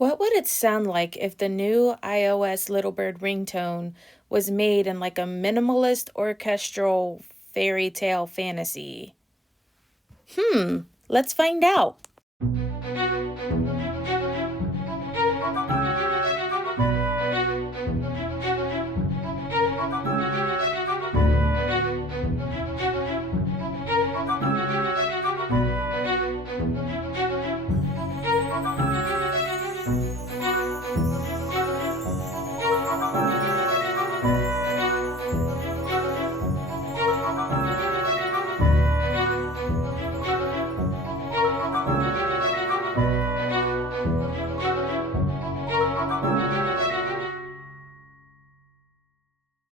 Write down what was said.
What would it sound like if the new iOS Little Bird Ringtone was made in like a minimalist orchestral fairy tale fantasy? Let's find out.